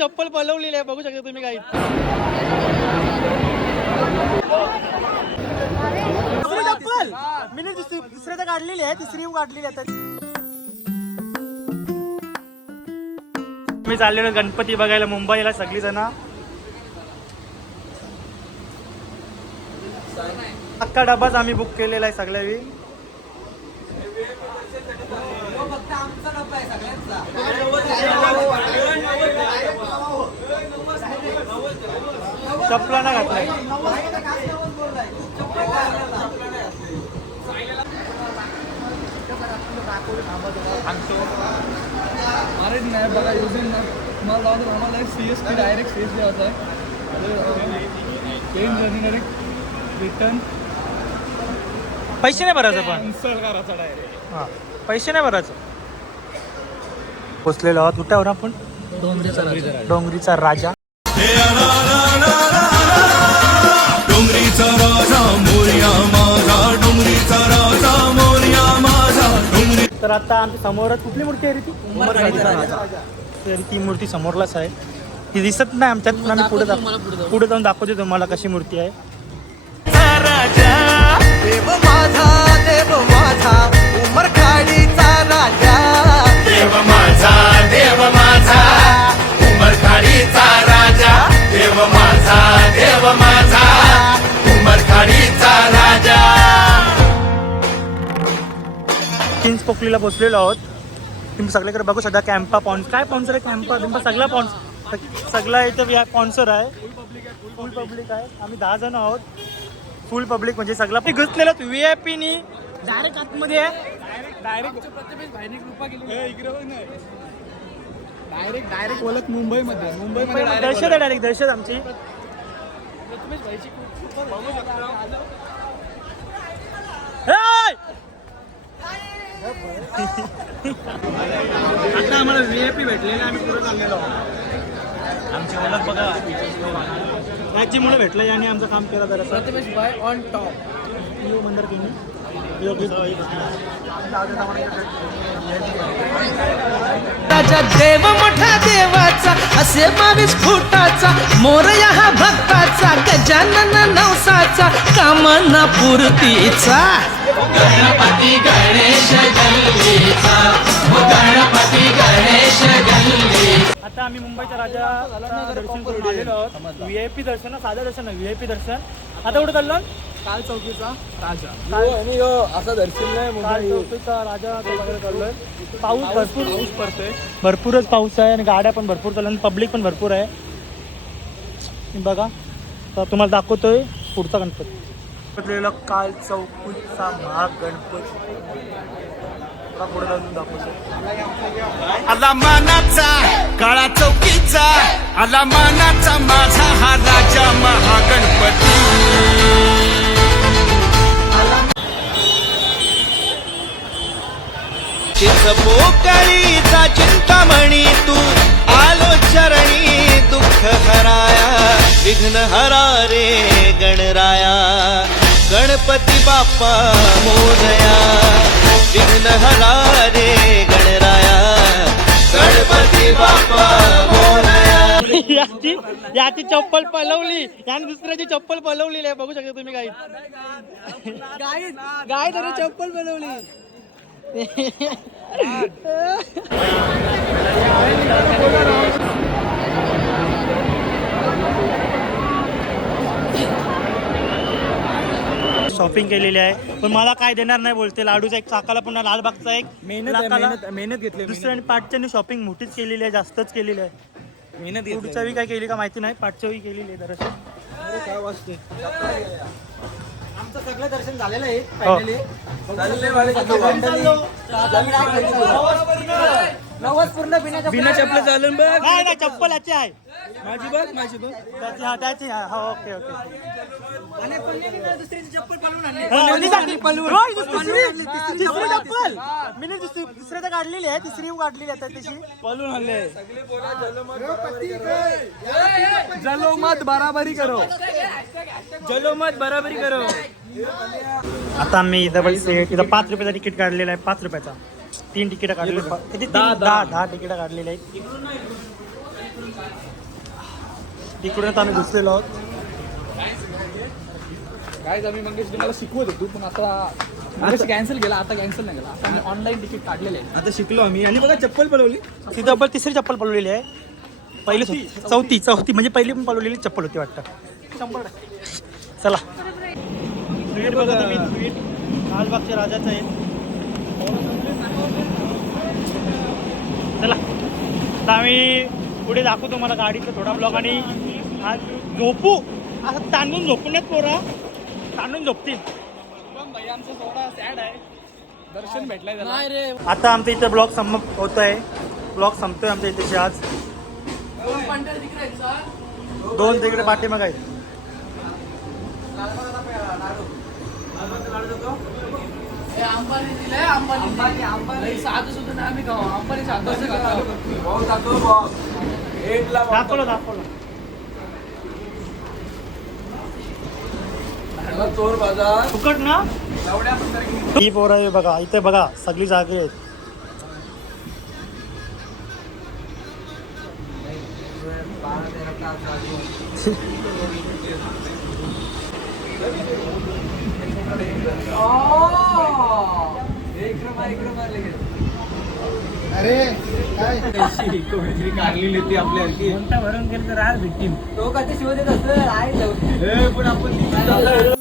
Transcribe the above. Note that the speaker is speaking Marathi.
चप्पल पलवलेली आहे, बघू शकता तुम्ही काही. चप्पल मी दुसऱ्या काढलेली आहे, तिसरी काढलेली आहे. मी चाललेलो गणपती बघायला मुंबईला सगळी जण. अख्खा डबाच आम्ही बुक केलेला आहे सगळ्यावी. चपला ना घातलाय. अरे नाही बघा युजिंग ना तुम्हाला लावून आम्हाला एक CST डायरेक्ट सीएस द्यायचा आहे. चेंज जर्नी डायरेक्ट रिटर्न पैसे नाही भरायचं पण. कॅन्सल करायचा डायरेक्ट. हां पैसे नाही भरायचं. पोचलेलो आहोत कुठे आहोत आपण? डोंगरीचा राजा. डोंगरीचा राजा मोरया माझा, डोंगरीचा राजा मोरया माझा. तर आता आमच्या समोरच कुठली मूर्ती आहे रे ती? तरी ती मूर्ती समोरलाच आहे. ती दिसत नाही आमच्यात, पण आम्ही पुढे जाऊन दाखवतो तुम्हाला कशी मूर्ती आहे. राजा देव माझा, देव माझा उमरखाडीचा राजा. देव माझा, देव माझा उमरखाडीचा राजा. देव माझा, देव माझा उमरखाडीचा राजा. किंग्स पोकलीला पोचलेलो आहोत. तुम्ही सगळीकडे बघू शकता. कॅम्पा पॉन्स काय स्पॉन्सर आहे? कॅम्पा सगळा सगळा इथं स्पॉन्सर आहे. फुल पब्लिक आहे. आम्ही 10 जण आहोत. फुल पब्लिक म्हणजे सगळा घुसलेलं VIP नी डायरेक्ट आतमध्ये आहे. डायरेक्ट बोलत मुंबईमध्ये दहशत आहे. डायरेक्ट दहशत आमची. आता आम्हाला VIP भेटलेला, आम्ही पुढे चाललेलो आहोत. आमची ओळख बघा त्याच्यामुळे भेटलं आणि आमचं काम केलं. जरा प्रथमेश बाय ऑन टॉप मंदिर केली. राजा देव मोठा देवाचा, असे 22 फुटाचा, मोरया हा भक्ताचा, गजानन नवसाचा, कामना पूर्तीचा. गणपती गणेश गल्लीचा, गणपती गणेश गल्ली. आता आम्ही मुंबईच्या राजा दर्शन करून आलेलो आहोत. VIP दर्शन, साधं दर्शन नाही, VIP दर्शन. आता कुठे चाललो? काल चौकीचा राजा आणि असं दर्शन नाही काल चौकीचा राजा वगैरे चाललोय. पाऊस पाऊस पडतोय. भरपूरच पाऊस आहे आणि गाड्या पण भरपूर चालल्या आणि पब्लिक पण भरपूर आहे. बघा तर तुम्हाला दाखवतोय पुढचा गणपती. काल चौकीचा महागणपती पुढे जाऊन दाखवतो. आला मानाचा काळा चौकीचा, आला मानाचा माझा हा राजा महागणपती. पोकळीचा चिंतामणी तू आलो चरणी, दुःख हराया विघ्न हरा रे गणराया. गणपती बाप्पा मोरया, विघ्न हरा रे गणराया. गणपती बाप्पा मोरया. याची चप्पल पलवली, याने दुसऱ्याची चप्पल पलवलेली आहे, बघू शकता तुम्ही. गाय तरी चप्पल बनवली. शॉपिंग केलेली आहे, पण मला काय देणार नाही बोलते. लाडूचा एक चाकाला, पुन्हा लालबागचा एक मेहनत घेतली. दुसऱ्या पाठच्यानी शॉपिंग मोठीच केलेली आहे, जास्तच केलेली आहे. मेहनत पुढच्या वेळी काय केली का माहिती नाही, पाठच्या वेळी केलेली आहे जराशी. काय वाजते. आमचं सगळं दर्शन झालेलं आहे. नवस पूर्ण बिना चप्पल चालून बघ. नाही चप्पल याची आहे. माझी बघ, माझी बघ. त्याची ओके ओके. आणि दुसरीची चप्पल पळवून आणली. तिसरी चप्पल मी दुसऱ्या काढलेली आहे, तिसरी काढलेली आहे त्याची. पळून आले. जलो मत बराबरी करो, जलो मत बराबरी करो. आता आम्ही इथं 5 रुपयाचा तिकीट काढलेला आहे. 5 रुपयाचा 3 तिकीट काढलेली. 10 तिकीट काढलेली आहेत. इकडूनच आम्ही घुसलेलो आहोत. काय आम्ही मंगेश मला शिकवत होतो पण आता कॅन्सल केला. आता कॅन्सल नाही केला. आता आम्ही ऑनलाईन तिकीट काढलेले आहे. आता शिकलो आम्ही आणि बघा चप्पल पळवली. ती डबल तिसरी चप्पल पळवलेली आहे. पहिली चौथी म्हणजे पहिली पण पळवलेली चप्पल होती वाटतं. 100%. चला स्वीट बघा तुम्ही. स्वीट लालबागच्या राजाचं आहे. चला आता आम्ही पुढे दाखवतो मला गाडीचा थोडा ब्लॉग. आणि आज झोपू असं ताणून झोपून येत पोरा. ताणून झोपतील. पण भाई आमचं थोडा सॅड आहे. दर्शन भेटलंय त्याला. नाही रे आता आमचा इथे ब्लॉग समाप्त होत आहे. ब्लॉग संपतोय आमच्या इथे आज. दोन तिकडे पाठीमाग आहेत. अंबानी दिलंय. अंबानी साधू सुद्धा नाही आम्ही खाऊ. अंबानी साधू दाखवलं चोर बाजार फुकट ना. ही पोरं आहे बघा. इथे बघा सगळी जागे आहेत. अरे काय कारली लेती आपल्या कोणता भरून गेलं तर आज भेटतील. तो कधी शिवत येत असतं. पण आपण